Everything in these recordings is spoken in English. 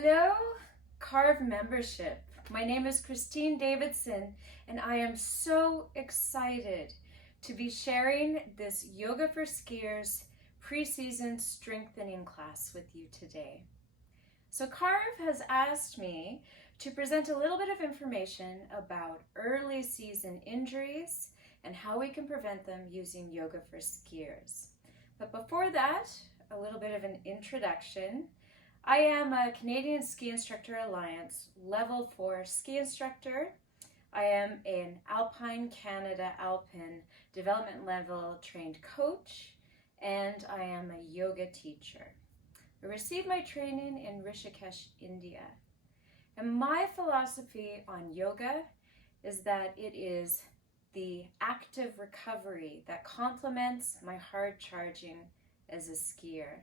Hello, CARV membership. My name is Christine Davidson, and I am so excited to be sharing this Yoga for Skiers preseason strengthening class with you today. So CARV has asked me to present a little bit of information about early season injuries and how we can prevent them using Yoga for Skiers. But before that, a little bit of an introduction. I am a Canadian Ski Instructor Alliance Level 4 ski instructor. I am an Alpine Canada Alpine Development Level trained coach, and I am a yoga teacher. I received my training in Rishikesh, India. And my philosophy on yoga is that it is the active recovery that complements my hard charging as a skier.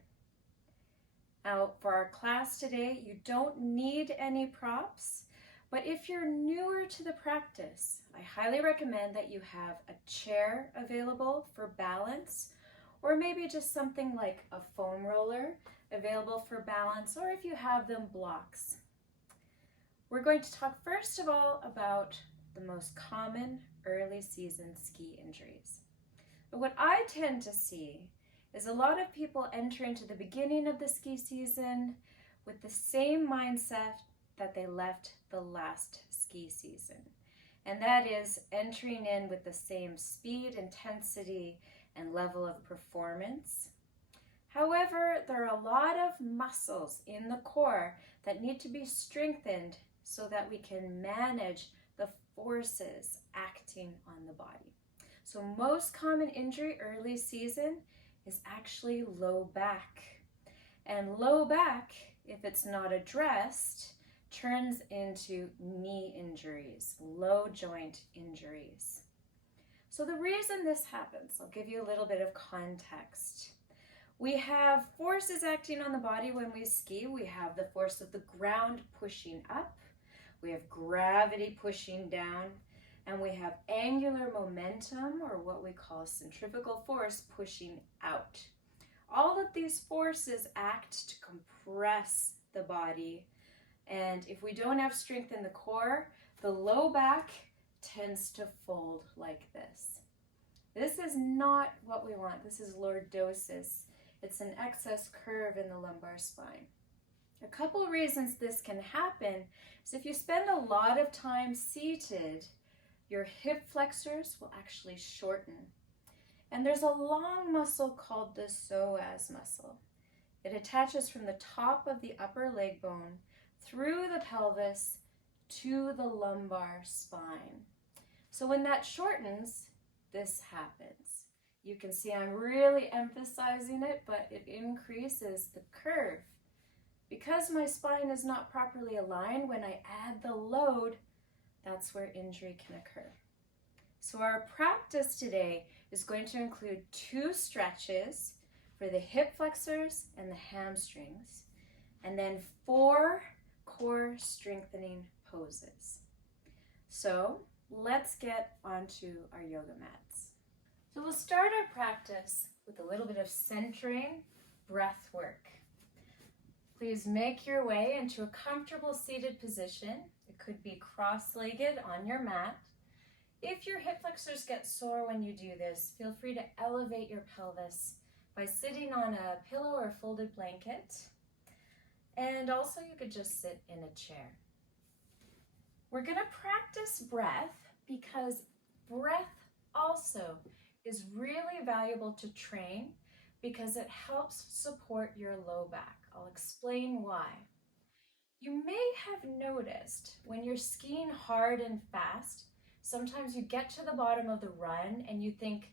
Now, for our class today, you don't need any props, but if you're newer to the practice, I highly recommend that you have a chair available for balance, or maybe just something like a foam roller available for balance, or if you have them, blocks. We're going to talk first of all about the most common early season ski injuries. But what I tend to see is a lot of people enter into the beginning of the ski season with the same mindset that they left the last ski season. And that is entering in with the same speed, intensity, and level of performance. However, there are a lot of muscles in the core that need to be strengthened so that we can manage the forces acting on the body. So most common injury early season is actually low back. And low back, if it's not addressed, turns into knee injuries, low joint injuries. So the reason this happens, I'll give you a little bit of context. We have forces acting on the body when we ski. We have the force of the ground pushing up. We have gravity pushing down. And we have angular momentum, or what we call centrifugal force, pushing out. All of these forces act to compress the body. And if we don't have strength in the core, the low back tends to fold like this. This is not what we want. This is lordosis. It's an excess curve in the lumbar spine. A couple of reasons this can happen is if you spend a lot of time seated, your hip flexors will actually shorten. And there's a long muscle called the psoas muscle. It attaches from the top of the upper leg bone through the pelvis to the lumbar spine. So when that shortens, this happens. You can see I'm really emphasizing it, but it increases the curve. Because my spine is not properly aligned, when I add the load, that's where injury can occur. So our practice today is going to include 2 stretches for the hip flexors and the hamstrings, and then 4 core strengthening poses. So let's get onto our yoga mats. So we'll start our practice with a little bit of centering breath work. Please make your way into a comfortable seated position. It could be cross-legged on your mat. If your hip flexors get sore when you do this, feel free to elevate your pelvis by sitting on a pillow or folded blanket. And also you could just sit in a chair. We're going to practice breath because breath also is really valuable to train because it helps support your low back. I'll explain why. You may have noticed when you're skiing hard and fast, sometimes you get to the bottom of the run and you think,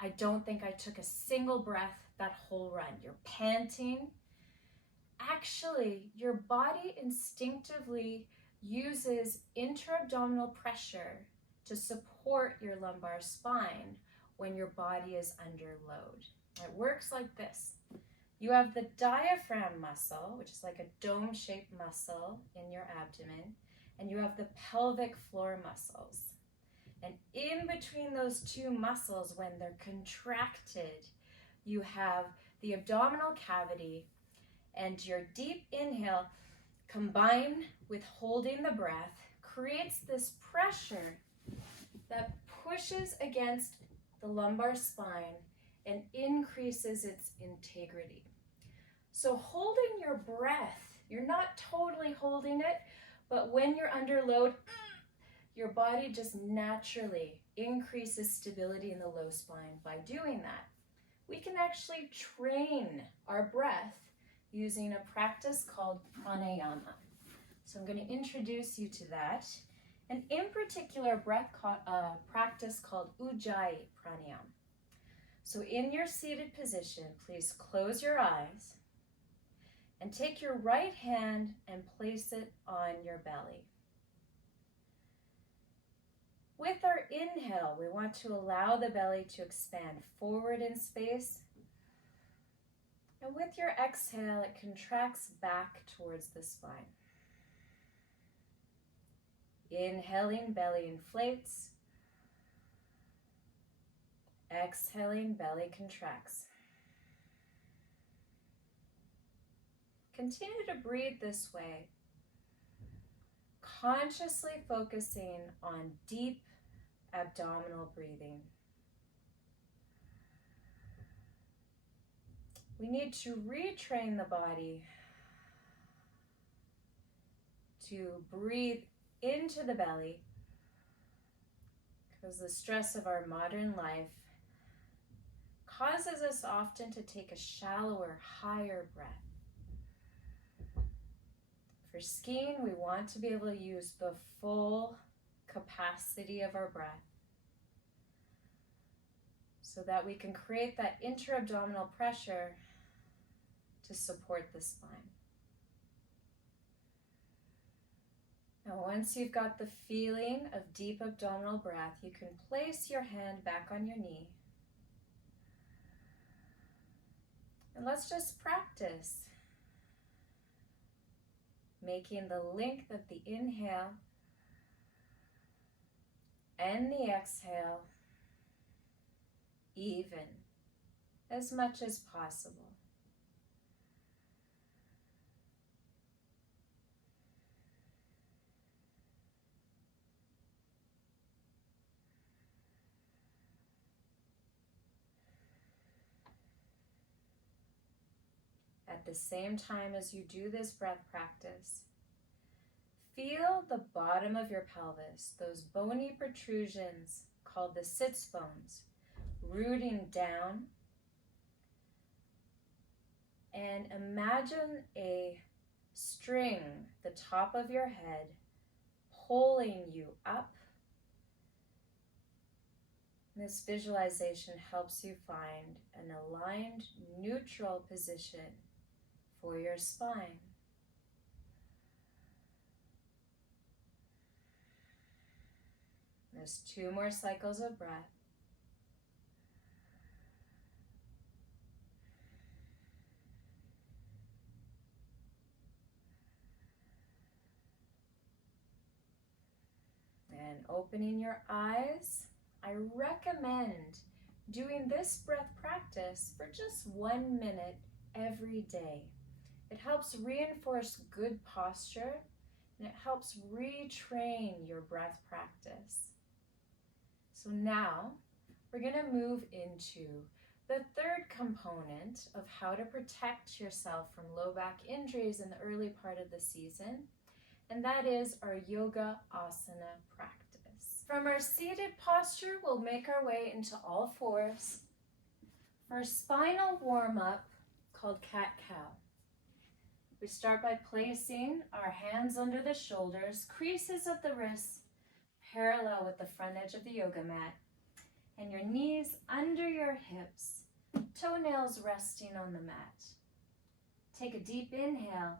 I don't think I took a single breath that whole run. You're panting. Actually, your body instinctively uses intra-abdominal pressure to support your lumbar spine when your body is under load. It works like this. You have the diaphragm muscle, which is like a dome-shaped muscle in your abdomen, and you have the pelvic floor muscles. And in between those 2 muscles, when they're contracted, you have the abdominal cavity, and your deep inhale combined with holding the breath, creates this pressure that pushes against the lumbar spine and increases its integrity. So holding your breath, you're not totally holding it, but when you're under load, your body just naturally increases stability in the low spine by doing that. We can actually train our breath using a practice called pranayama. So I'm going to introduce you to that. And in particular, breath practice called Ujjayi pranayama. So in your seated position, please close your eyes and take your right hand and place it on your belly. With our inhale, we want to allow the belly to expand forward in space. And with your exhale, it contracts back towards the spine. Inhaling, belly inflates. Exhaling, belly contracts. Continue to breathe this way, consciously focusing on deep abdominal breathing. We need to retrain the body to breathe into the belly because the stress of our modern life causes us often to take a shallower, higher breath. For skiing, we want to be able to use the full capacity of our breath so that we can create that intra-abdominal pressure to support the spine. Now, once you've got the feeling of deep abdominal breath, you can place your hand back on your knee. And let's just practice making the length of the inhale and the exhale even as much as possible. At the same time as you do this breath practice, feel the bottom of your pelvis, those bony protrusions called the sits bones, rooting down. And imagine a string, the top of your head, pulling you up. This visualization helps you find an aligned, neutral position for your spine. There's 2 more cycles of breath. And opening your eyes, I recommend doing this breath practice for just 1 minute every day. It helps reinforce good posture and it helps retrain your breath practice. So now we're going to move into the third component of how to protect yourself from low back injuries in the early part of the season, and that is our yoga asana practice. From our seated posture, we'll make our way into all fours for a spinal warm-up called cat-cow. We start by placing our hands under the shoulders, creases of the wrists parallel with the front edge of the yoga mat, and your knees under your hips, toenails resting on the mat. Take a deep inhale,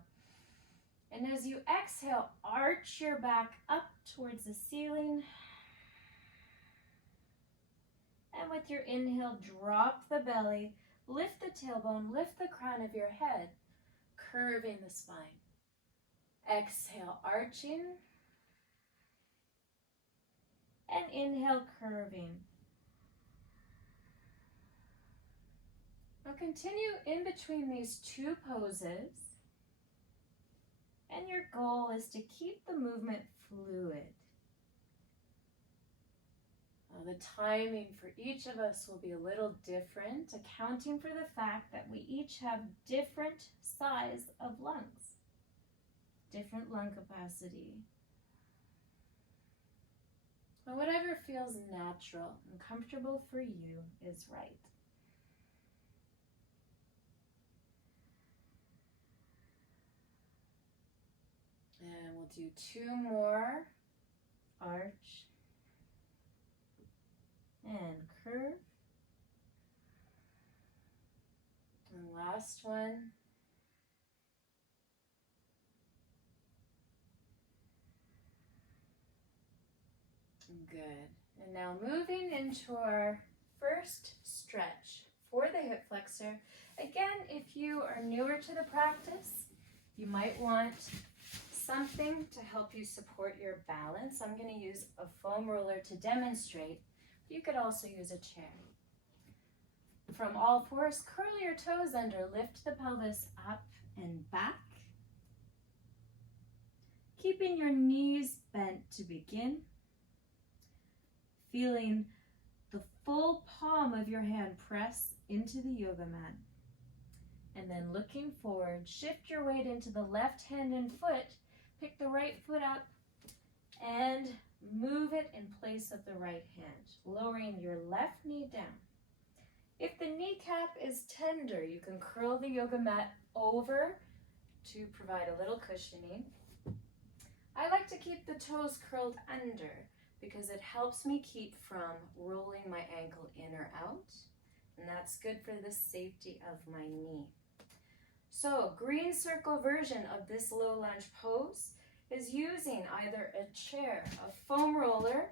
and as you exhale, arch your back up towards the ceiling, and with your inhale, drop the belly, lift the tailbone, lift the crown of your head, curving the spine. Exhale, arching, and inhale, curving. Now continue in between these 2 poses. And your goal is to keep the movement fluid. Now, the timing for each of us will be a little different, accounting for the fact that we each have different size of lungs, different lung capacity. But whatever feels natural and comfortable for you is right. And we'll do 2 more. Arch and curve. And last one. Good. And now moving into our first stretch for the hip flexor. Again, if you are newer to the practice, you might want something to help you support your balance. I'm going to use a foam roller to demonstrate. You could also use a chair. From all fours, curl your toes under, lift the pelvis up and back. Keeping your knees bent to begin. Feeling the full palm of your hand press into the yoga mat. And then looking forward, shift your weight into the left hand and foot. Pick the right foot up and move it in place of the right hand, lowering your left knee down. If the kneecap is tender, you can curl the yoga mat over to provide a little cushioning. I like to keep the toes curled under because it helps me keep from rolling my ankle in or out, and that's good for the safety of my knee. So, green circle version of this low lunge pose is using either a chair, a foam roller,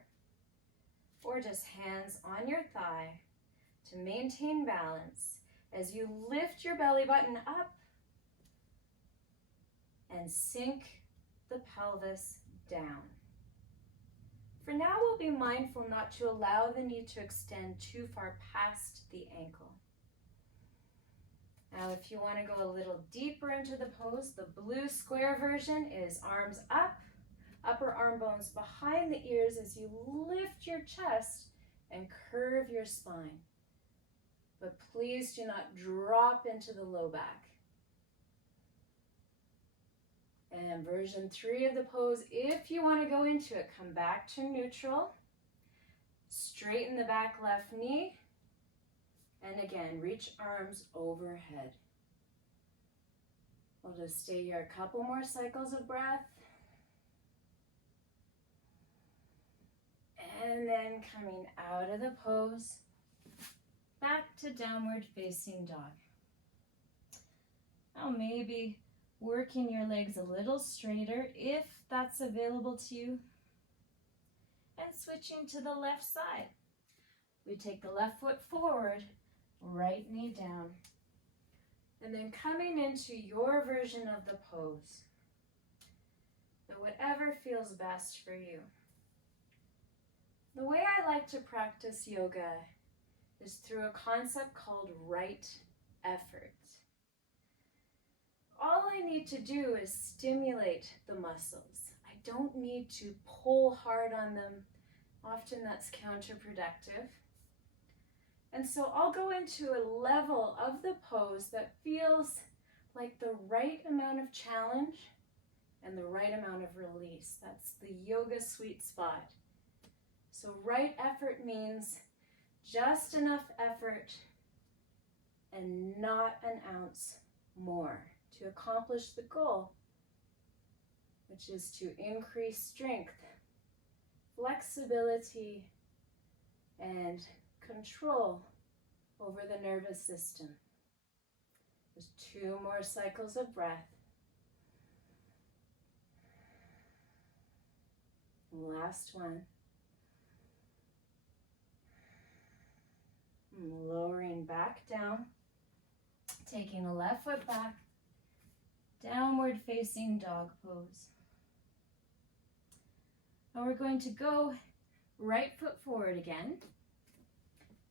or just hands on your thigh to maintain balance as you lift your belly button up and sink the pelvis down. For now, we'll be mindful not to allow the knee to extend too far past the ankle. Now, if you want to go a little deeper into the pose, the blue square version is arms up, upper arm bones behind the ears as you lift your chest and curve your spine. But please do not drop into the low back. And version 3 of the pose, if you want to go into it, come back to neutral, straighten the back left knee, and again, reach arms overhead. We'll just stay here a couple more cycles of breath. And then coming out of the pose, back to downward facing dog. Now maybe working your legs a little straighter if that's available to you. And switching to the left side. We take the left foot forward, right knee down. And then coming into your version of the pose. But whatever feels best for you. The way I like to practice yoga is through a concept called right effort. All I need to do is stimulate the muscles. I don't need to pull hard on them. Often that's counterproductive. And so I'll go into a level of the pose that feels like the right amount of challenge and the right amount of release. That's the yoga sweet spot. So right effort means just enough effort and not an ounce more to accomplish the goal, which is to increase strength, flexibility, and control over the nervous system. There's 2 more cycles of breath. Last one. Lowering back down, taking the left foot back, downward facing dog pose. Now we're going to go right foot forward again.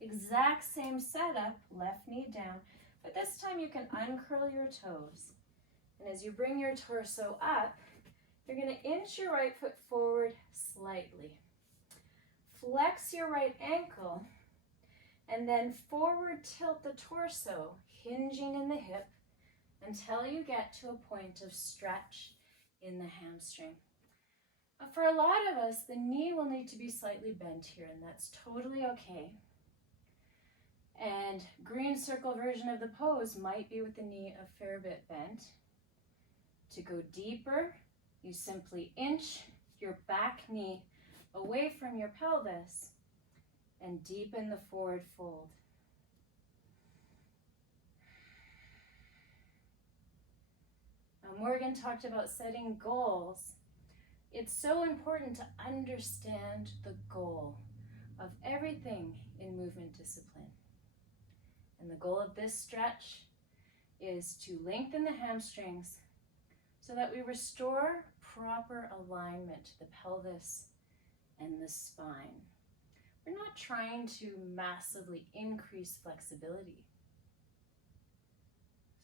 Exact same setup, left knee down, but this time you can uncurl your toes And as you bring your torso up, you're going to inch your right foot forward slightly. Flex your right ankle, and then forward tilt the torso, hinging in the hip until you get to a point of stretch in the hamstring. For a lot of us, the knee will need to be slightly bent here, and that's totally okay. And green circle version of the pose might be with the knee a fair bit bent. To go deeper, you simply inch your back knee away from your pelvis and deepen the forward fold. Now, Morgan talked about setting goals. It's so important to understand the goal of everything in movement discipline. And the goal of this stretch is to lengthen the hamstrings so that we restore proper alignment to the pelvis and the spine. We're not trying to massively increase flexibility.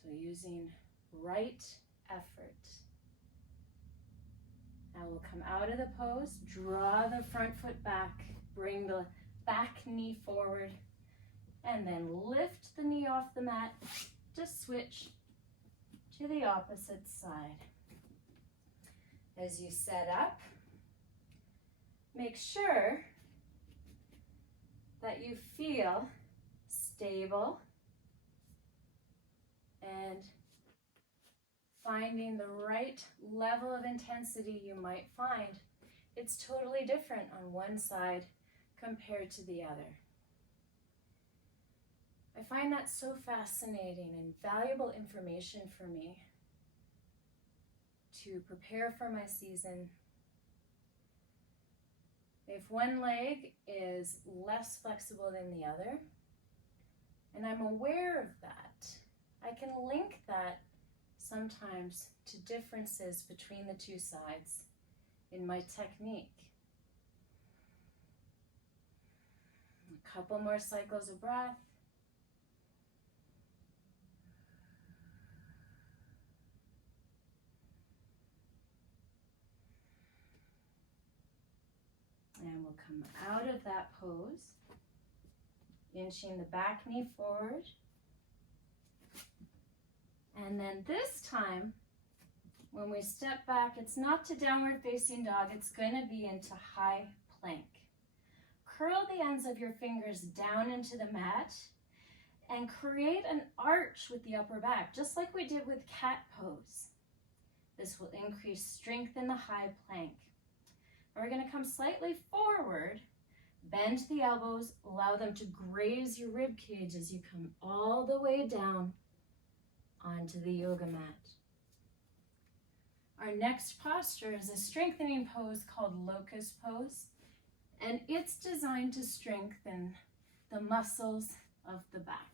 So using right effort. Now we'll come out of the pose, draw the front foot back, bring the back knee forward, and then lift the knee off the mat to switch to the opposite side. As you set up, make sure that you feel stable and finding the right level of intensity you might find. It's totally different on one side compared to the other. I find that so fascinating and valuable information for me to prepare for my season. If one leg is less flexible than the other, and I'm aware of that, I can link that sometimes to differences between the two sides in my technique. A couple more cycles of breath. And we'll come out of that pose, inching the back knee forward. And then this time, when we step back, it's not to downward facing dog, it's going to be into high plank. Curl the ends of your fingers down into the mat and create an arch with the upper back, just like we did with cat pose. This will increase strength in the high plank. We're going to come slightly forward, bend the elbows, allow them to graze your rib cage as you come all the way down onto the yoga mat. Our next posture is a strengthening pose called locust pose, and it's designed to strengthen the muscles of the back.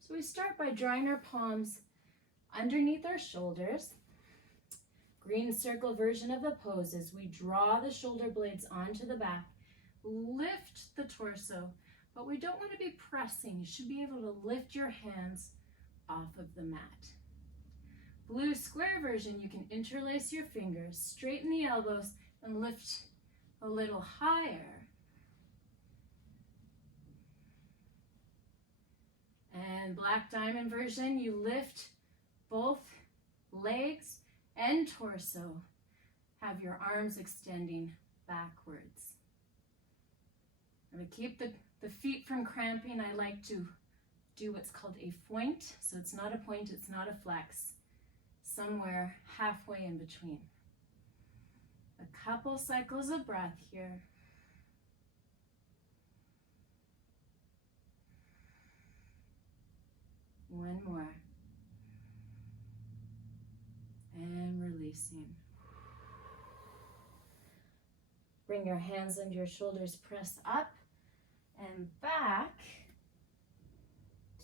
So we start by drawing our palms underneath our shoulders. Green circle version of the pose is we draw the shoulder blades onto the back, lift the torso, but we don't want to be pressing. You should be able to lift your hands off of the mat. Blue square version, you can interlace your fingers, straighten the elbows, and lift a little higher. And black diamond version, you lift both legs and torso, have your arms extending backwards. And to keep the feet from cramping, I like to do what's called a foint. So it's not a point, it's not a flex, somewhere halfway in between. A couple cycles of breath here. One more. And releasing. Bring your hands under your shoulders, press up and back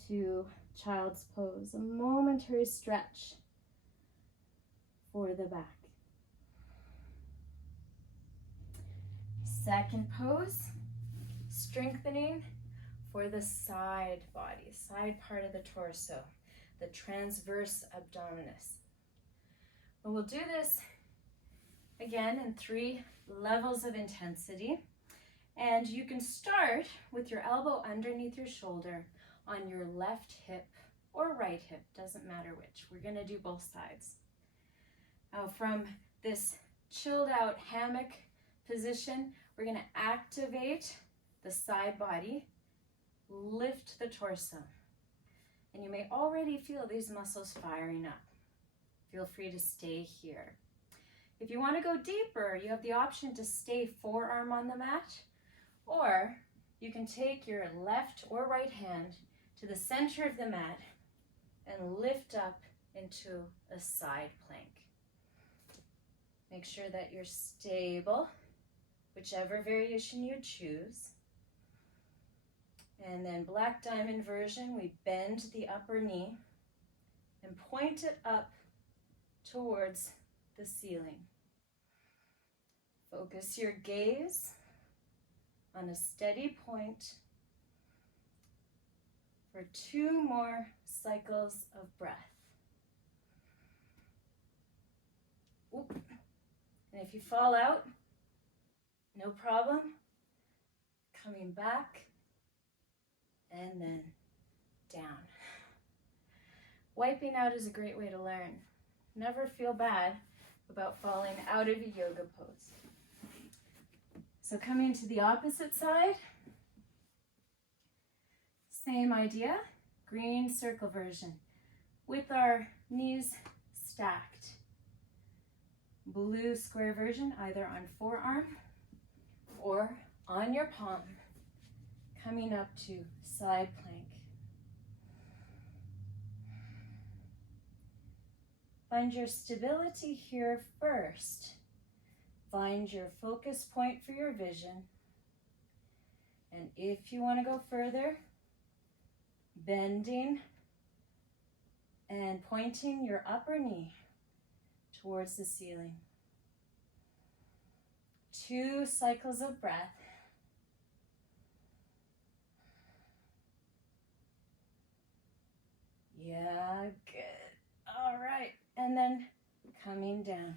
to child's pose. A momentary stretch for the back. Second pose, strengthening for the side body, side part of the torso, the transverse abdominis. And we'll do this again in 3 levels of intensity. And you can start with your elbow underneath your shoulder on your left hip or right hip, doesn't matter which. We're going to do both sides. Now from this chilled out hammock position, we're going to activate the side body, lift the torso. And you may already feel these muscles firing up. Feel free to stay here. If you want to go deeper, you have the option to stay forearm on the mat, or you can take your left or right hand to the center of the mat and lift up into a side plank. Make sure that you're stable, whichever variation you choose. And then black diamond version, we bend the upper knee and point it up towards the ceiling. Focus your gaze on a steady point for 2 more cycles of breath. Oop. And if you fall out, no problem. Coming back and then down. Wiping out is a great way to learn. Never feel bad about falling out of a yoga pose. So coming to the opposite side, same idea, green circle version with our knees stacked. Blue square version, either on forearm or on your palm, coming up to side plank. Find your stability here first. Find your focus point for your vision. And if you want to go further, bending and pointing your upper knee towards the ceiling. 2 cycles of breath. Yeah, good. All right. And then coming down.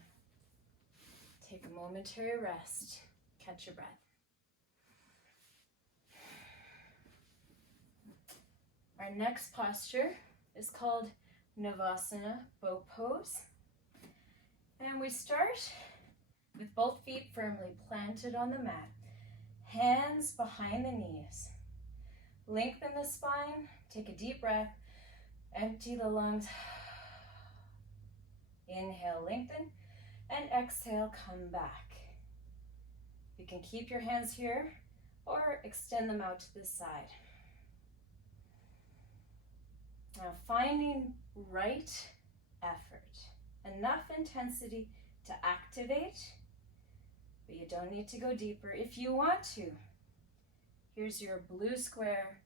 Take a momentary rest. Catch your breath. Our next posture is called Navasana bow pose. And we start with both feet firmly planted on the mat. Hands behind the knees. Lengthen the spine. Take a deep breath. Empty the lungs. Inhale, lengthen. And exhale, come back. You can keep your hands here or extend them out to the side. Now finding right effort, enough intensity to activate, but you don't need to go deeper if you want to. Here's your blue square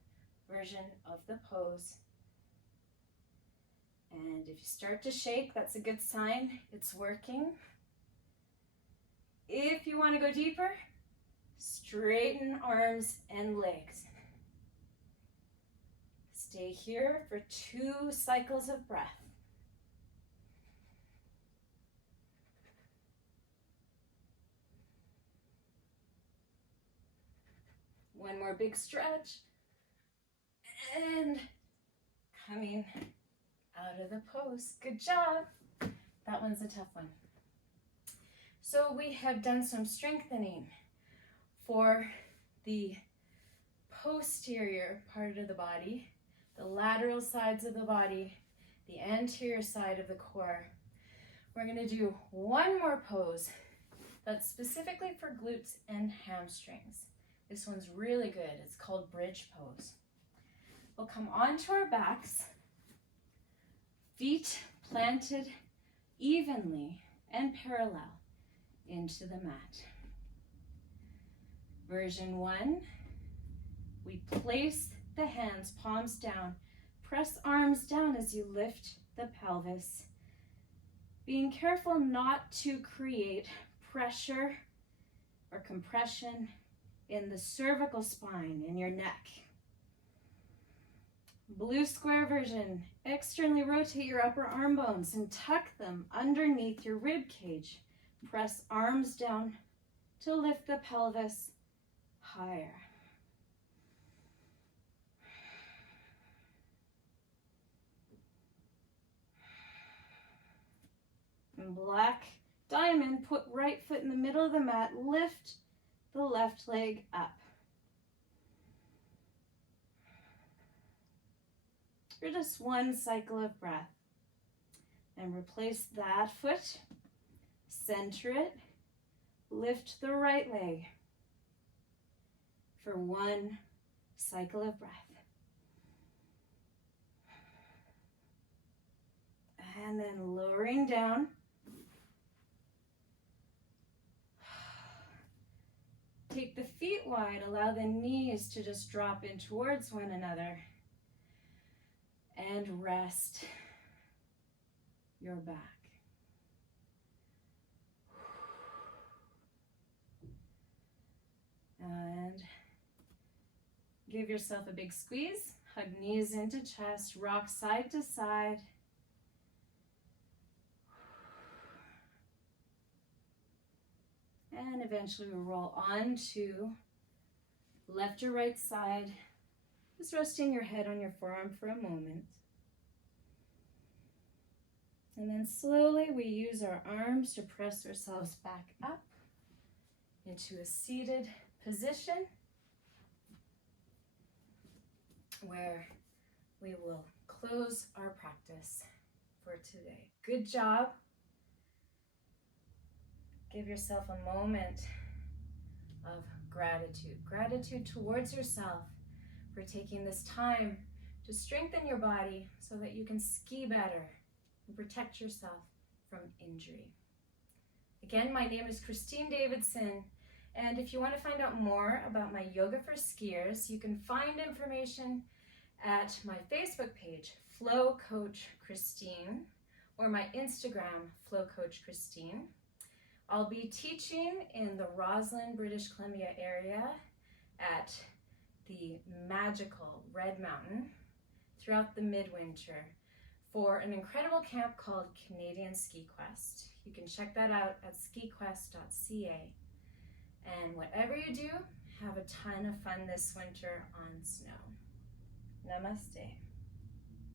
version of the pose. And if you start to shake, that's a good sign it's working. If you want to go deeper, straighten arms and legs. Stay here for 2 cycles of breath. One more big stretch. And coming out of the pose. Good job. That one's a tough one. So we have done some strengthening for the posterior part of the body, the lateral sides of the body, the anterior side of the core. We're going to do one more pose that's specifically for glutes and hamstrings. This one's really good. It's called bridge pose. We'll come onto our backs, feet planted evenly and parallel into the mat. Version 1, we place the hands, palms down, press arms down as you lift the pelvis, being careful not to create pressure or compression in the cervical spine, in your neck. Blue square version. Externally rotate your upper arm bones and tuck them underneath your rib cage. Press arms down to lift the pelvis higher. And black diamond, put right foot in the middle of the mat, lift the left leg up. For just one cycle of breath. And replace that foot, center it, lift the right leg for one cycle of breath. And then lowering down. Take the feet wide, allow the knees to just drop in towards one another. And rest your back. And give yourself a big squeeze. Hug knees into chest, rock side to side. And eventually we'll roll on to left or right side. Just resting your head on your forearm for a moment. And then slowly we use our arms to press ourselves back up into a seated position where we will close our practice for today. Good job. Give yourself a moment of gratitude. Gratitude towards yourself for taking this time to strengthen your body so that you can ski better and protect yourself from injury. Again, my name is Christine Davidson, and if you want to find out more about my Yoga for Skiers, you can find information at my Facebook page, Flow Coach Christine, or my Instagram, Flow Coach Christine. I'll be teaching in the Roslyn, British Columbia area at the magical Red Mountain throughout the midwinter for an incredible camp called Canadian Ski Quest. You can check that out at skiquest.ca. And whatever you do, have a ton of fun this winter on snow. Namaste.